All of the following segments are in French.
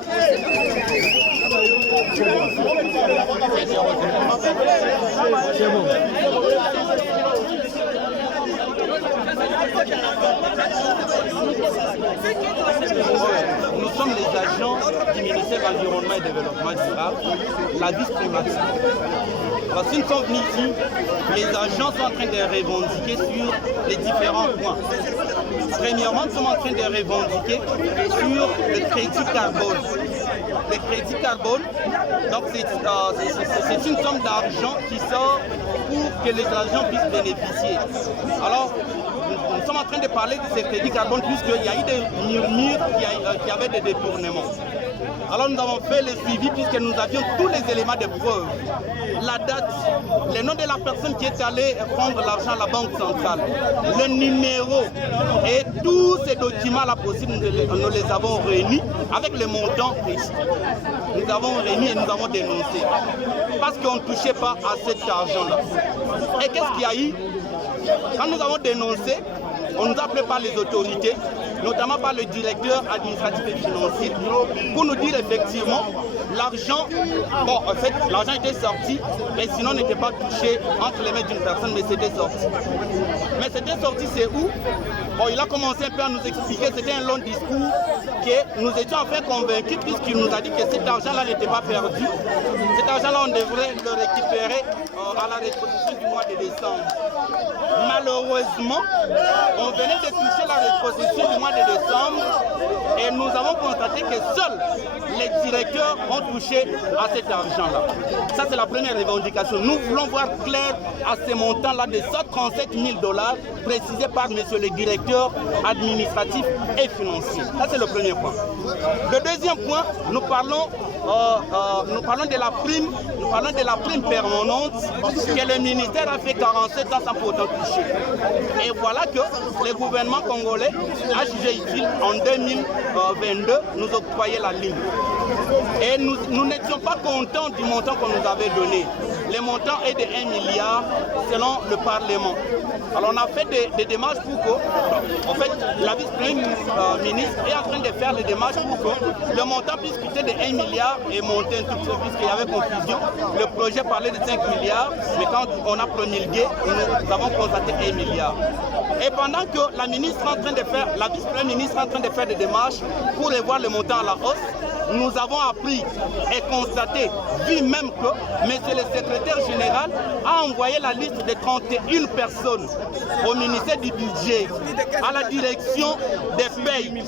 C'est bon. Nous sommes les agents du ministère de l'Environnement et Développement durable, la vice-primature. Alors si nous sommes venus ici, les agents sont en train de revendiquer sur les différents points. Premièrement, nous sommes en train de revendiquer sur le crédit carbone. Le crédit carbone, donc c'est une somme d'argent qui sort pour que les agents puissent bénéficier. Alors, nous sommes en train de parler de ces crédits carbone puisqu'il y a eu des murmures qui avaient des détournements. Alors nous avons fait le suivi puisque nous avions tous les éléments de preuve. La date, le nom de la personne qui est allée prendre l'argent à la banque centrale, le numéro et tous ces documents-là possibles, nous les avons réunis avec les montants précis. Nous avons réunis et nous avons dénoncé parce qu'on ne touchait pas à cet argent-là. Et qu'est-ce qu'il y a eu? Quand nous avons dénoncé, on nous a appelé par les autorités, notamment par le directeur administratif et financier, pour nous dire effectivement l'argent, bon en fait l'argent était sorti, mais sinon n'était pas touché entre les mains d'une personne, mais c'était sorti. Mais c'était sorti c'est où? Bon, il a commencé un peu à nous expliquer, c'était un long discours, que nous étions enfin convaincus puisqu'il nous a dit que cet argent-là n'était pas perdu. Cet argent-là, on devrait le récupérer à la rétrocession du mois de décembre. Malheureusement, on venait de toucher la rétrocession du mois de décembre et nous avons constaté que seuls les directeurs ont touché à cet argent-là. Ça, c'est la première revendication. Nous voulons voir clair à ces montants-là de 137 000 $ précisés par monsieur le directeur administratif et financier. Ça, c'est le premier point. Le deuxième point, nous parlons de la prime permanente que le ministère a fait 47 ans sans pour autant toucher. Et voilà que le gouvernement congolais a jugé utile en 2022 nous octroyer la ligne. Et nous n'étions pas contents du montant qu'on nous avait donné. Le montant est de 1 milliard selon le Parlement. Alors on a fait des démarches pour que, en fait, la vice-première ministre est en train de faire les démarches pour que le montant puisse quitter de 1 milliard et monter un tout petit peu puisqu'il y avait confusion. Le projet parlait de 5 milliards, mais quand on a promulgué, nous avons constaté 1 milliard. Et pendant que la vice-première ministre est en train de faire des démarches pour revoir le montant à la hausse, nous avons appris et constaté, vu même que monsieur le secrétaire général a envoyé la liste de 31 personnes au ministère du Budget, à la direction des payes,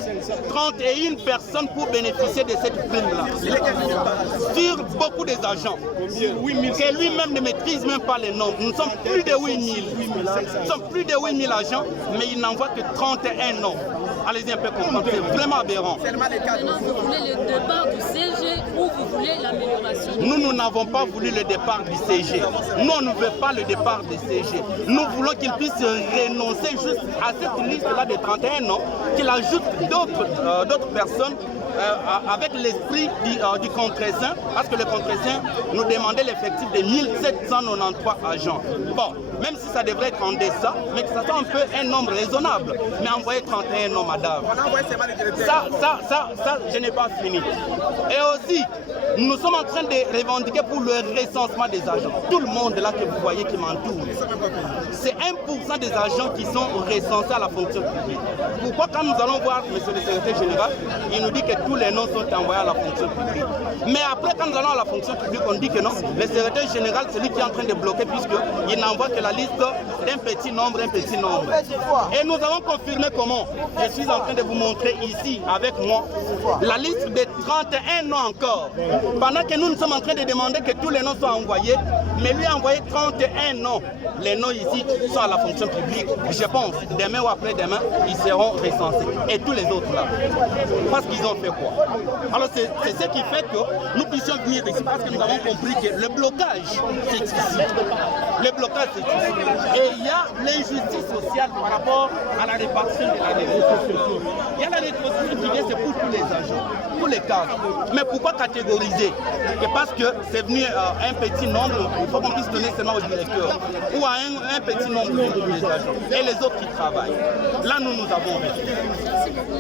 31 personnes pour bénéficier de cette prime-là. Sur beaucoup des agents, que lui-même ne maîtrise même pas les nombres. Nous sommes plus de 8 000. Nous sommes plus de 8 000 agents, mais il n'envoie que 31 noms. Allez-y un peu comprendre, c'est vraiment aberrant. Maintenant, vous voulez le départ du CG ou vous voulez l'amélioration? Nous n'avons pas voulu le départ du CG. Nous, on ne veut pas le départ du CG. Nous voulons qu'il puisse renoncer juste à cette liste-là de 31 noms, qu'il ajoute d'autres personnes avec l'esprit du Contressin, parce que le Contressin nous demandait l'effectif de 1793 agents. Bon, même si ça devrait être en deçà, mais que ça soit un peu un nombre raisonnable. Mais envoyer 31 noms, madame. Ça, je n'ai pas fini. Et aussi, nous sommes en train de revendiquer pour le recensement des agents. Tout le monde là que vous voyez qui m'entoure, c'est 1% des agents qui sont recensés à la fonction publique. Pourquoi quand nous allons voir monsieur le secrétaire général, il nous dit que tous les noms sont envoyés à la fonction publique. Mais après, quand nous allons à la fonction publique, on dit que non, le secrétaire général, c'est lui qui est en train de bloquer puisqu'il n'envoie que la liste d'un petit nombre, Et nous avons confirmé comment. Je suis en train de vous montrer ici, avec moi, la liste de 31 noms encore. Pendant que nous sommes en train de demander que tous les noms soient envoyés, mais lui a envoyé 31 noms. Les noms ici sont à la fonction publique. Je pense, demain ou après-demain, ils seront recensés. Et tous les autres là. Parce qu'ils ont fait quoi? Alors c'est ce qui fait que nous puissions venir ici parce que nous avons compris que le blocage, c'est ici. Le blocage, c'est ici. Et il y a l'injustice sociale par rapport à la répartition de la rétrocession. Il y a la rétrocession qui vient, c'est pour tous les agents, tous les cadres. Mais pourquoi catégoriser? C'est parce que c'est venu un petit nombre, il faut qu'on puisse donner seulement au directeur, ou à un petit nombre des agents, et les autres qui travaillent. Là, nous avons réussi. Merci beaucoup.